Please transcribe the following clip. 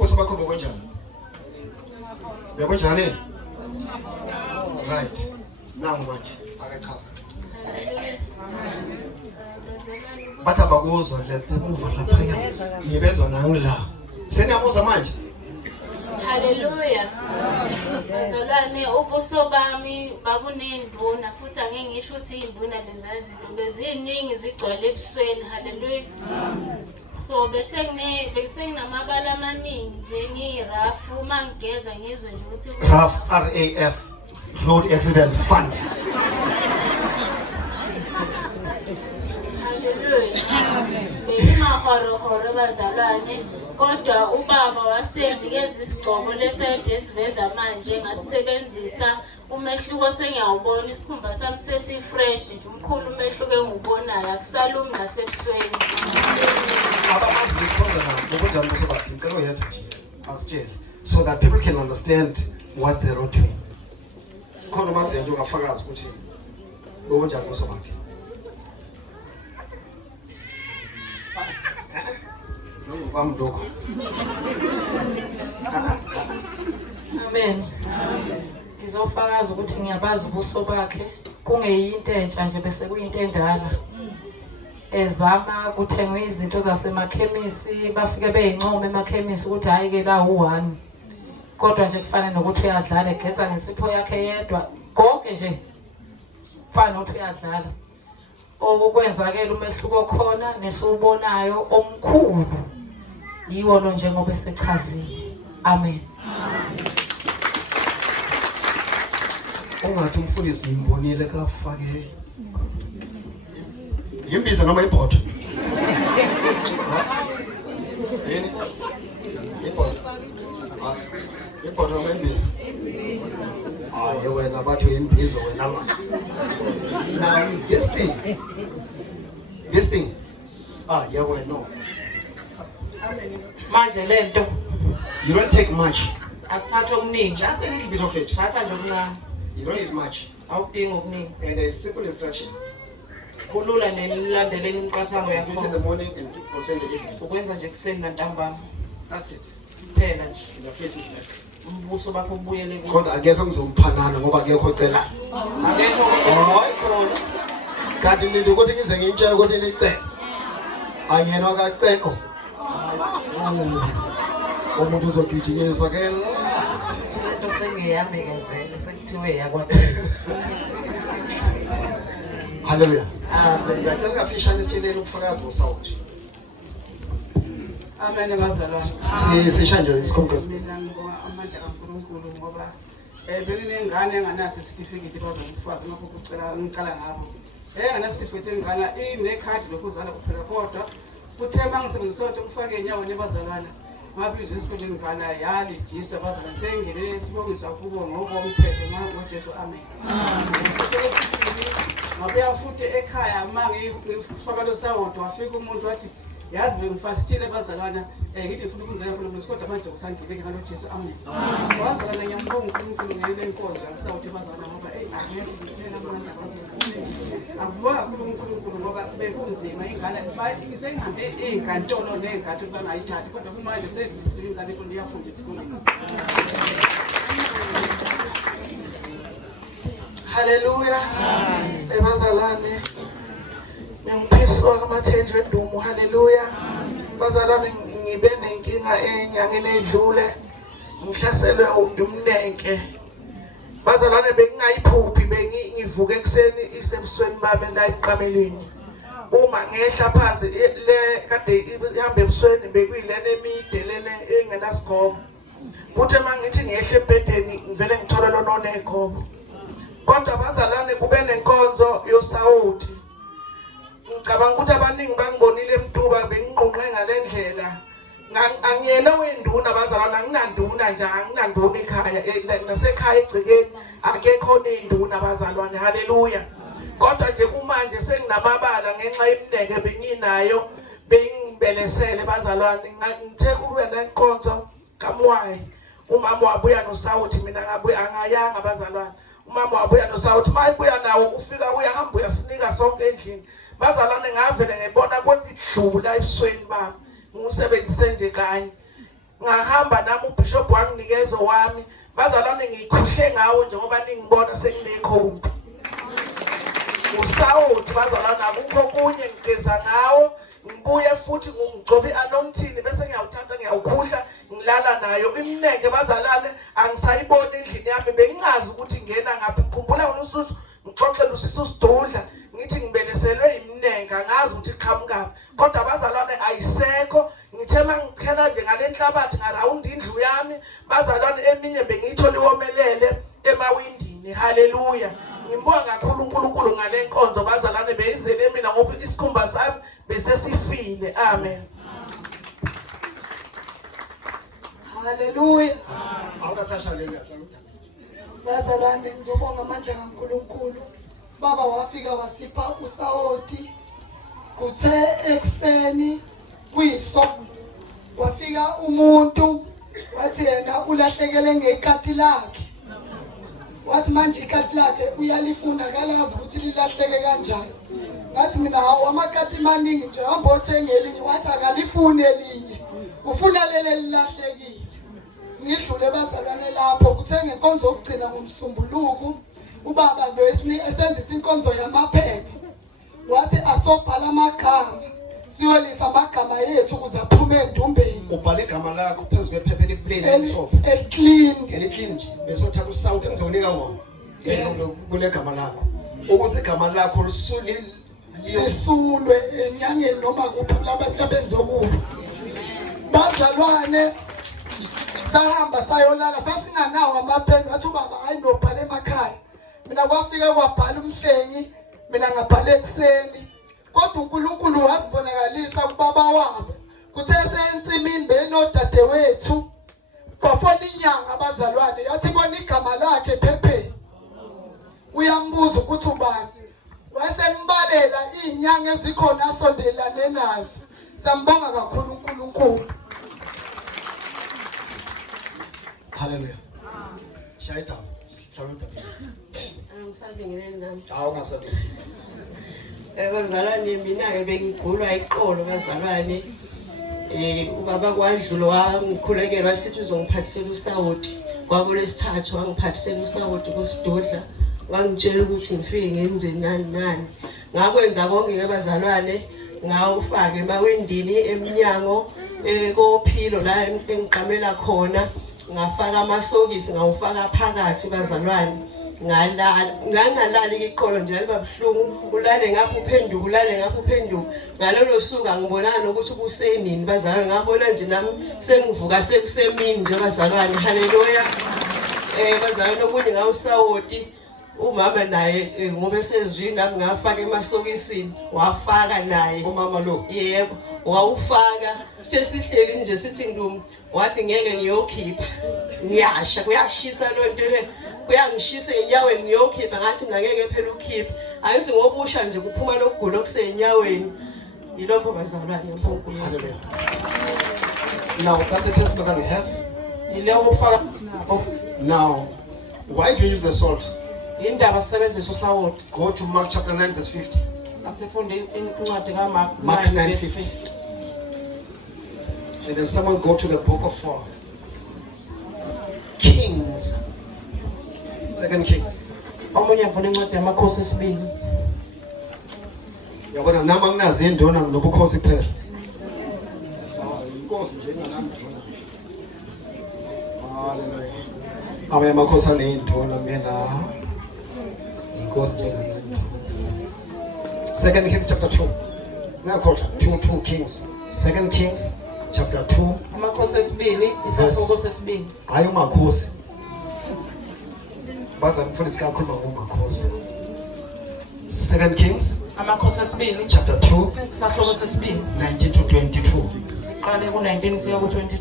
ubuso bakho bokwenjani? Bokwenjani? Right. Nangu manje akachaza. Batha bakuzo lethe emuva lapha. Ngibezwa nangu la. Seniyamuzwa manje? Hallelujah. Bazalwane ubuso bami babunenduna futhi angeke ngisho ukuthi induna lezi zinto beziningi zigcwele ebusweni. Hallelujah. So bese nginamabala amaningi nje ngirafu mangigeza ngizwe nje ukuthi RAF RAF Road Accident Fund. Hallelujah. Bengimahoro bazalwane kodwa ubaba wasenikeza isigcobo lesede esiveza manje ngasebenzisa umehluko sengiyawubona isikhumba sami sesifresh nje umkhulu umehluko engiubonayo akusalumi nasebusweni. Abamazi isikhonza nabo ngokunjani ubuso bakhe ngicela uyedwa nje asitshele so that people can understand what they're doing. Khona mazi nje ungafakaza ukuthi ngokunjani ubuso bakhe. Kwamloko. Amen. Ngizofakaza ukuthi ngiyabazi ubuso bakhe kungeyinto entsha nje bese kuyinto endala. Ezama kuthengwa izinto zasemakhemisi bafike beyincoma emakhemisi ukuthi hayi ke la u1 kodwa nje kufanele nokuthi uyadlala egesa ngesipho yakhe yedwa konke nje kufanele ukuthi uyadlala okukwenzakela umehluko khona nesiubonayo omkhulu yiwo lo njengoba esechazile. Amen. Ungathi umfundisi imbonile kafake imbiza noma ibhodo. Yini? Ibhodo. Ibhodo noma imbiza. Hayi wena bathi imbizo wena ma. Now this thing. Yeah wena no. Manje lento You don't take much. asithatha okuningi. Just a little bit of it. Thatha nje okuncane. You don't need much. Awudingi okuningi. And a simple instruction. Kulula nelilandelela imiqathango Do it in the yakho. morning and also in the evening. Ukwenza nje kuseni nantambama. That's it. Phela nje. And the face is back. Umbuso bakho ubuyele kuwo. Kodwa akekho ngizomphana ngoba akekho ocela. Akekho Hayi khona. Kanti ngithi ukuthi ngize ngintshela ukuthi nicela. Angena akaceko. Umuntu uzogijinyiswa ke. lento sengiyami ke vele sekuthiwe yakwathina. Hallelujah. Amen. Ngicela ngafishane isitsheleni ubufakazi bosawuthi. Amen bazalwane. Sishanje isikhonkosi. Mina ngibonga amandla kaNkulunkulu ngoba bekunengane enganaso certificate bazokufaza ngakho ngicela ngabo. Engana certificate engana inekhadi lokuzala kuphela kodwa kuthe mangisebenzisa ukuthi kufake enyaweni bazalwana. Ngabiza isikole ngana yali register bazalwane sengene sibongiswa kubo ngokomthetho ngoJesu. Amen. Ngabuya futhi ekhaya mangifaka lo sawodwa wafika umuntu wathi yazi bengifastile bazalwana ngithi ngifuna ukungena kulo msebenzi kodwa manje kusangileke ngalo Jesu. Amen. Bazalwana ngiyambonga uNkulunkulu ngene inkonzo yasawuthi bazalwana ngoba angeke ngiphela amandla bazalwana. Akubonga uNkulunkulu ngoba bekunzima ingane bathi sengihambe izinkantolo nezingadi bangayithathi kodwa kumanje seyithi ingane inkulu iyafunda esikoleni. Hallelujah. Bazalwane ngiyamphisa kwamathenjwe endumo. Hallelujah. Bazalwane ngibe nenkinga enyangeni edlule ngihlaselwe umnenke. Bazalwane bengingayiphuphi bengivuka ekseni isebusweni bami la eqamelweni. Uma ngehla phansi le kade ihamba ebusweni bekuyilena emide lena engenasigobo. Kuthe mangithi ngehla ebhedeni ngivele ngithola lo nonegobo. Kodwa bazalwane kube nenkonzo yosawuthi. Ngicabanga ukuthi abaningi bangibonile emtuba bengingqonqe ngalendlela. Angiyena wenduna bazalwana anginanduna nje anginanduna ekhaya nasekhaya egcikeni akekho induna bazalwane. Haleluya. Kodwa nje kumanje senginamabala ngenxa yemineke benginayo bengibelesele bazalwane. Ngithe kube nenkonzo kamwayi umama wabuya nosawuthi mina ngabuya angayanga bazalwane. Umama wabuya nosawuthi mayibuya nawo ufika uyahamba uyasinika sonke endlini. Bazalwane ngavele ngibona konke idlula ebusweni bami. Ngisebenzise nje kanye. ngahamba nami ubishop wanginikeza wami bazalwane ngikhuhle ngawo njengoba ningibona senginekho usawuthi bazalwane akukho kunye ngigeza ngawo ngibuye futhi ngigcobe anointing bese ngiyawuthatha ngiyawukhuhla ngilala nayo imnenge bazalwane angisayibona endlini yami bengingazi ukuthi ngena ngaphi ngikhumbula uNususu ngixoxela usisi uSidudla ngithi ngibeleselwe imnenge angazi ukuthi iqhamuka kodwa bazalwane ayisekho ngithe mangichela nje ngalenhlabathi ngarawundi indlu yami bazalwane eminye bengiyithola iwomelele emawindini haleluya ngibonga kakhulu uNkulunkulu ngalenkonzo bazalwane beyizele mina ngoba isikhumba sami bese sifile amen haleluya awukasasha haleluya saluda bazalwane ngizobonga amandla kaNkulunkulu baba wafika wasipha usawoti kuthe ekseni kwiso wafika umuntu wathi yena ulahlekele ngekati lakhe wathi manje ikati lakhe uyalifuna kalazi ukuthi lilahleke kanjani ngathi mina hawo amakati maningi nje hamba othenga elinye wathi akalifune elinye ufuna lele lilahlekile ngidlule bazalwane lapho kuthenge inkonzo yokugcina ngomsumbuluku ubaba esenzisa inkonzo yamaphepha wathi asobhala amagama siyolisa amagama yethu ukuze aphume endumbeni ubhale igama lakho phezulu kwephepha eliplain emhlophe clean clean nje bese uthatha usawuti engizonika wona kunegama lakho ukuze igama lakho lisulwe enyangeni noma kuphi labantu abenze okubi bazalwane sahamba sayolala sasinganawo amapeni wathi ubaba hayi nobhala emakhaya mina kwafika kwabhala umhlengi mina ngabhala ekseni kodwa uNkulunkulu wazibonakalisa kubaba wabo kuthe sensimini benodadewethu kwafona inyanga abazalwane yathi bona igama lakhe ephepheni uyambuza ukuthi ubani wasembalela izinyanga ezikhona asondelane nazo sambonga kakhulu uNkulunkulu haleluya shayita saluda angisabingeleli nami awungasabi bazalwane mina ke bengigulwa iqolo bazalwane ubaba kwadlulo wangikhulekela sithi uzongiphathisela usawoti kwakulesithathu wangiphathisela usawoti kuSidudla wangitshela ukuthi ngifike ngenze nani ngakwenza konke ke bazalwane ngawufaka emawindini eminyango kophilo la engiqamela khona ngafaka amasokisi ngawufaka phakathi bazalwane ngangalali iqolo nje libabhlungu ulale ngapha uphenduka ulale ngapha uphenduka ngalolo suku ngibonana ukuthi kusenini bazalwane ngabona nje nami sengivuka sekusemini nje bazalwane haleluya bazalwane okunye ngawusawoti umama naye ngoba esezwini nami ngafaka emasokisini wafaka naye umama lo yebo wawufaka sesihleli nje sithi ngidum wathi ngeke ngiyokhipha ngiyasha kuyashisa lonto le kuyangishisa enyaweni ngiyokhipha ngathi mina ngeke phela ukhipha ayithi ngobusha nje kuphuma lokugula okusenyaweni yilokho bazalwane ngisonkulunkulu haleluya now that's the testament that we have yileyo kufaka now why do you use the salt indaba sisebenzisa usawoti go to Mark chapter 9 verse 50 asifunde incwadi kaMark Mark 9:50 and then someone go to the book of Kings 2 Kings omunye avule incwadi yamakhosi esibili yabona nami anginazi indona nobukhosi kuphela inkosi nje nganami haleluya amanye amakhosi aneyindona mina inkosi nje nganami 2 Kings chapter 2 ngakhohlwa 2 Kings 2 Kings chapter 2 amakhosi esibili isahluko sesibili hayi umakhosi baza mfundisi kakhulu ngomakhosi 2 Kings amakhosi esibili chapter 2 isahluko sesibili 19 to 22 siqale ku19 siya ku22